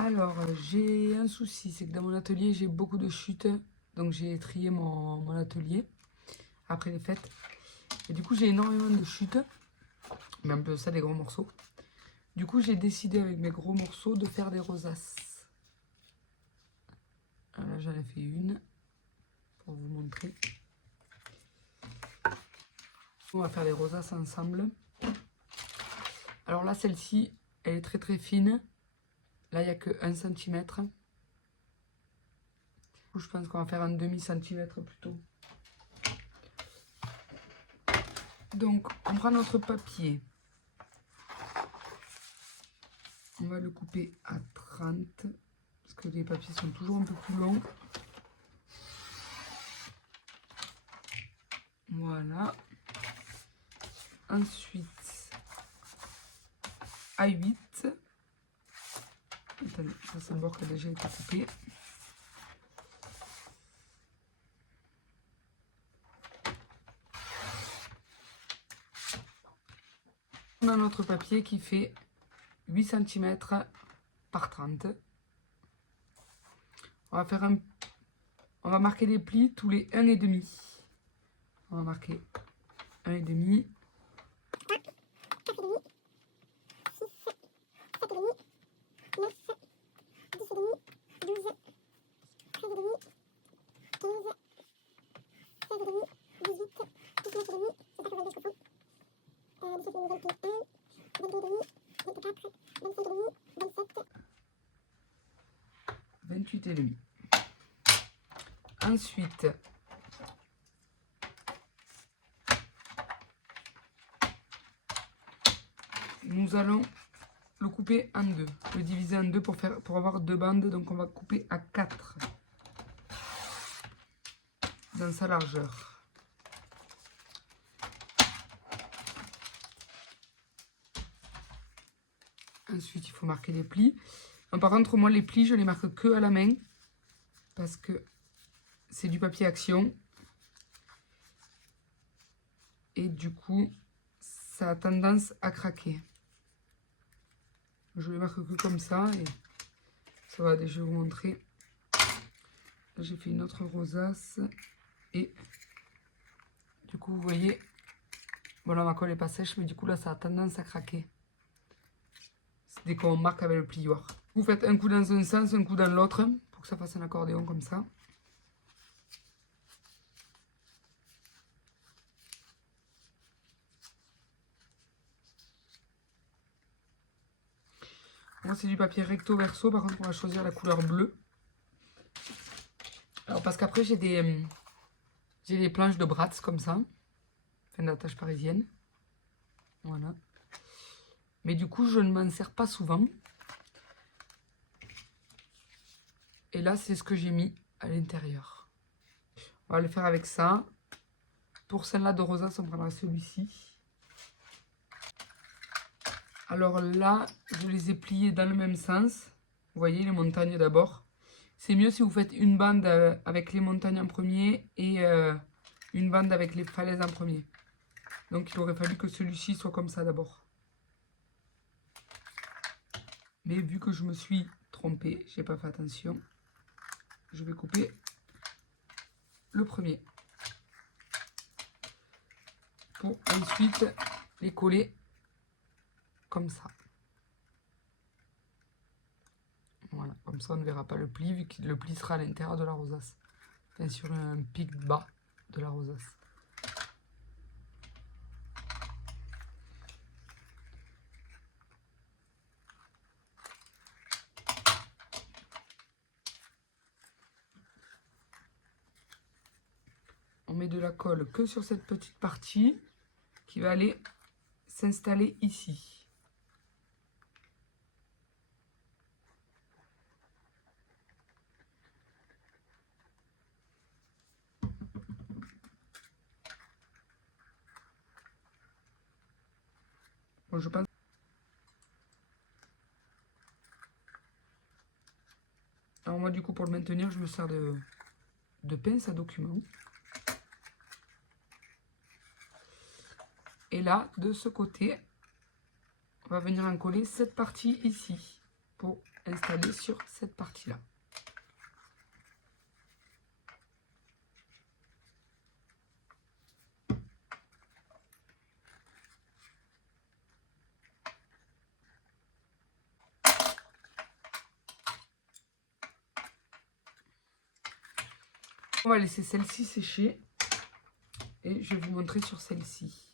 Alors, j'ai un souci, c'est que dans mon atelier, j'ai beaucoup de chutes. Donc, j'ai trié mon atelier après les fêtes. Et du coup, j'ai énormément de chutes. Mais un peu ça, des gros morceaux. Du coup, j'ai décidé avec mes gros morceaux de faire des rosaces. Alors là, j'en ai fait une pour vous montrer. On va faire les rosaces ensemble. Alors là, celle-ci, elle est très très fine. Là, il n'y a que 1 cm. Je pense qu'on va faire un demi-centimètre plutôt. Donc, on prend notre papier. On va le couper à 30. Parce que les papiers sont toujours un peu plus longs. Voilà. Ensuite, à 8. Attendez, ça c'est le bord qui a déjà été coupé. On a notre papier qui fait 8 cm par 30. On va marquer les plis tous les 1,5. On va marquer 1,5. Et demi. Ensuite, nous allons le couper en deux, le diviser en deux pour avoir 2 bandes. Donc on va couper à 4 dans sa largeur. Ensuite, il faut marquer les plis. Par contre, moi, les plis, je les marque que à la main parce que c'est du papier action. Et du coup, ça a tendance à craquer. Je les marque que comme ça et ça va, je vais vous montrer. Là, j'ai fait une autre rosace et du coup, vous voyez, bon là, ma colle n'est pas sèche, mais du coup, là, ça a tendance à craquer. C'est dès qu'on marque avec le plioir. Vous faites un coup dans un sens, un coup dans l'autre pour que ça fasse un accordéon comme ça. Moi, c'est du papier recto verso. Par contre, on va choisir la couleur bleue. Alors, parce qu'après, j'ai des planches de Bratz comme ça. Enfin, de la tâche parisienne. Voilà. Mais du coup, je ne m'en sers pas souvent. Et là, c'est ce que j'ai mis à l'intérieur. On va le faire avec ça. Pour celle-là de rosace, on prendra celui-ci. Alors là, je les ai pliés dans le même sens. Vous voyez, les montagnes d'abord. C'est mieux si vous faites une bande avec les montagnes en premier et une bande avec les falaises en premier. Donc il aurait fallu que celui-ci soit comme ça d'abord. Mais vu que je me suis trompée, j'ai pas fait attention, je vais couper le premier. Pour ensuite les coller comme ça. Voilà, comme ça on ne verra pas le pli, vu que le pli sera à l'intérieur de la rosace. Enfin, sur un pic bas de la rosace. On met de la colle que sur cette petite partie qui va aller s'installer ici. Bon, je pense. Alors moi du coup pour le maintenir, je me sers de pince à document. Et là, de ce côté, on va venir en coller cette partie ici pour installer sur cette partie-là. On va laisser celle-ci sécher et je vais vous montrer sur celle-ci.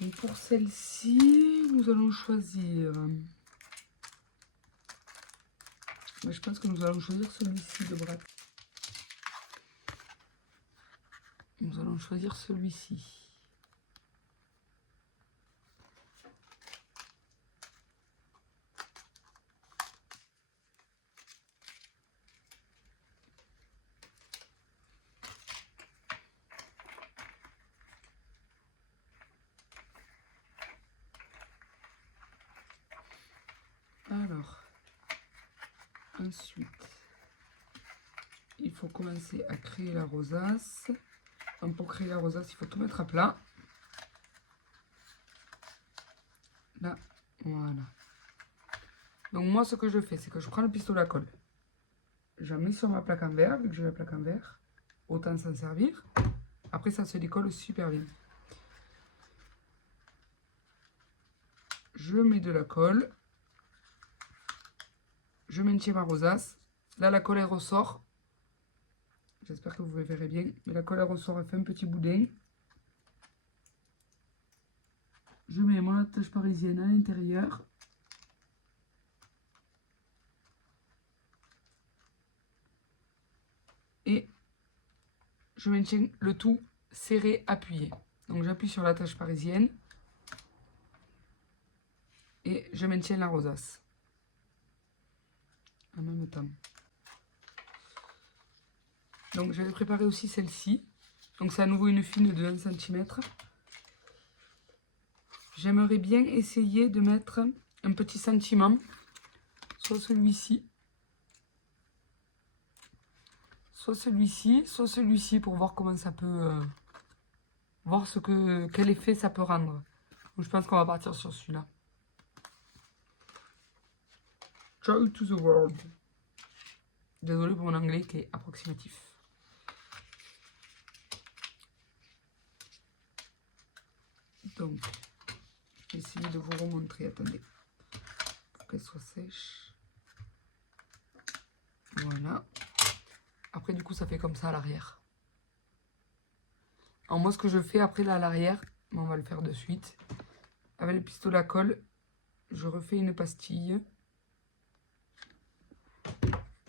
Donc pour celle-ci, nous allons choisir... je pense que nous allons choisir celui-ci de bras. Nous allons choisir celui-ci. Alors, ensuite, il faut commencer à créer la rosace. Donc pour créer la rosace, il faut tout mettre à plat. Là, voilà. Donc moi, ce que je fais, c'est que je prends le pistolet à colle. Je mets sur ma plaque en verre, vu que j'ai la plaque en verre. Autant s'en servir. Après, ça se décolle super bien. Je mets de la colle. Je maintiens ma rosace. Là, la colle, elle ressort. J'espère que vous verrez bien. Mais la colle, elle ressort, elle fait un petit boudin. Je mets mon attache parisienne à l'intérieur. Et je maintiens le tout serré, appuyé. Donc j'appuie sur l'attache parisienne. Et je maintiens la rosace. En même temps. Donc j'avais préparé aussi celle-ci. Donc c'est à nouveau une fine de 1 cm. J'aimerais bien essayer de mettre un petit sentiment. Soit celui-ci. Soit celui-ci. Soit celui-ci pour voir comment ça peut... voir quel effet ça peut rendre. Donc je pense qu'on va partir sur celui-là. Joy to the world. Désolée pour mon anglais qui est approximatif. Donc, je vais essayer de vous remontrer. Attendez. Pour qu'elle soit sèche. Voilà. Après, du coup, ça fait comme ça à l'arrière. Alors, moi, ce que je fais après, là, à l'arrière, on va le faire de suite. Avec le pistolet à colle, je refais une pastille.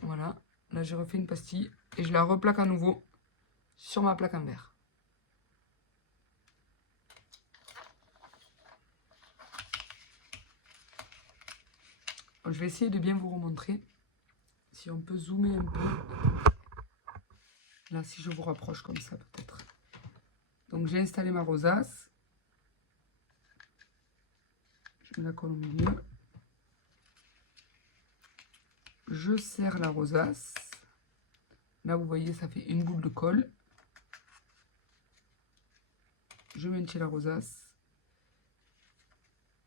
Voilà. Là, j'ai refait une pastille. Et je la replaque à nouveau sur ma plaque en verre. Je vais essayer de bien vous remontrer. Si on peut zoomer un peu. Là, si je vous rapproche comme ça, peut-être. Donc, j'ai installé ma rosace. Je mets la colle au milieu. Je serre la rosace. Là, vous voyez, ça fait une boule de colle. Je maintiens la rosace.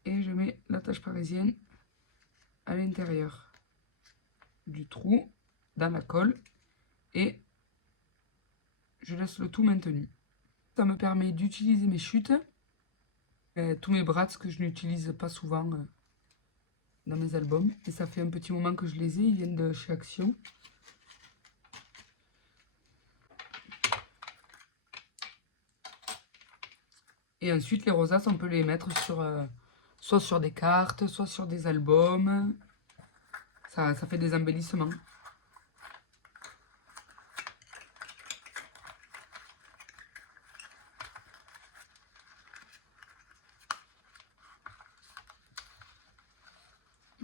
Et je mets l'attache parisienne à l'intérieur du trou, dans la colle. Et je laisse le tout maintenu. Ça me permet d'utiliser mes chutes. Tous mes brats que je n'utilise pas souvent dans mes albums. Et ça fait un petit moment que je les ai. Ils viennent de chez Action. Et ensuite, les rosaces, on peut les mettre sur, soit sur des cartes, soit sur des albums. Ça fait des embellissements.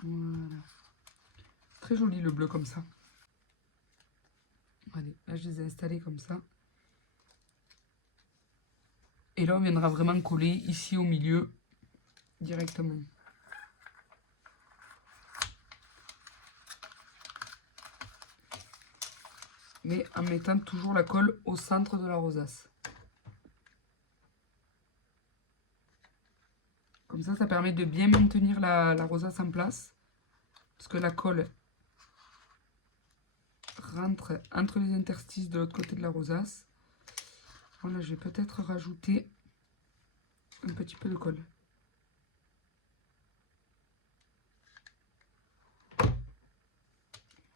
Voilà. Très joli le bleu comme ça. Allez, là je les ai installés comme ça. Et là on viendra vraiment coller ici au milieu directement. Mais en mettant toujours la colle au centre de la rosace. Comme ça permet de bien maintenir la rosace en place. Parce que la colle rentre entre les interstices de l'autre côté de la rosace. Voilà, je vais peut-être rajouter un petit peu de colle.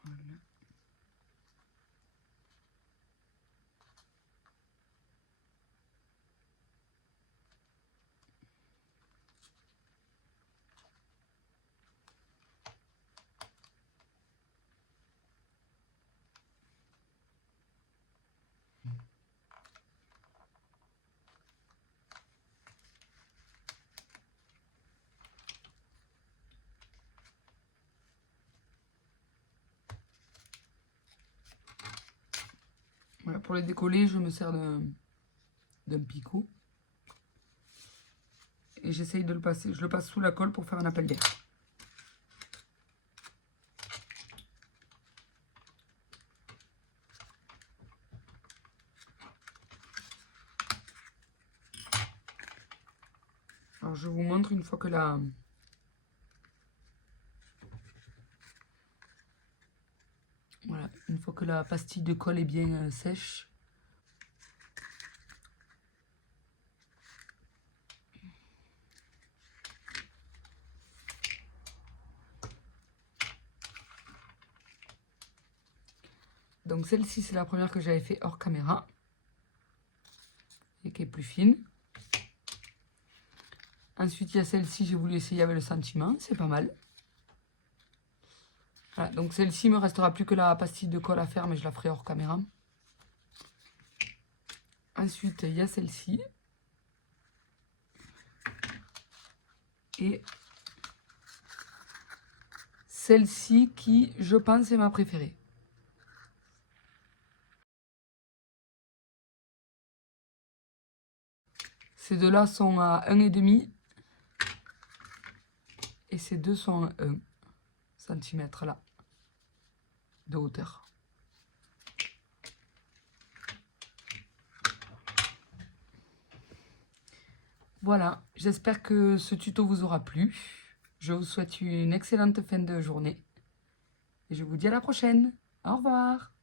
Voilà. Voilà, pour les décoller, je me sers d'un picot. Et j'essaye de le passer. Je le passe sous la colle pour faire un appel d'air. Alors je vous montre une fois que voilà, une fois que la pastille de colle est bien sèche. Donc celle-ci, c'est la première que j'avais fait hors caméra. Et qui est plus fine. Ensuite, il y a celle-ci, j'ai voulu essayer avec le sentiment. C'est pas mal. Voilà, donc celle-ci, il me restera plus que la pastille de colle à faire, mais je la ferai hors caméra. Ensuite, il y a celle-ci. Et celle-ci qui, je pense, est ma préférée. Ces deux-là sont à 1,5 et ces deux sont à 1 cm là de hauteur. Voilà, j'espère que ce tuto vous aura plu. Je vous souhaite une excellente fin de journée et je vous dis à la prochaine. Au revoir.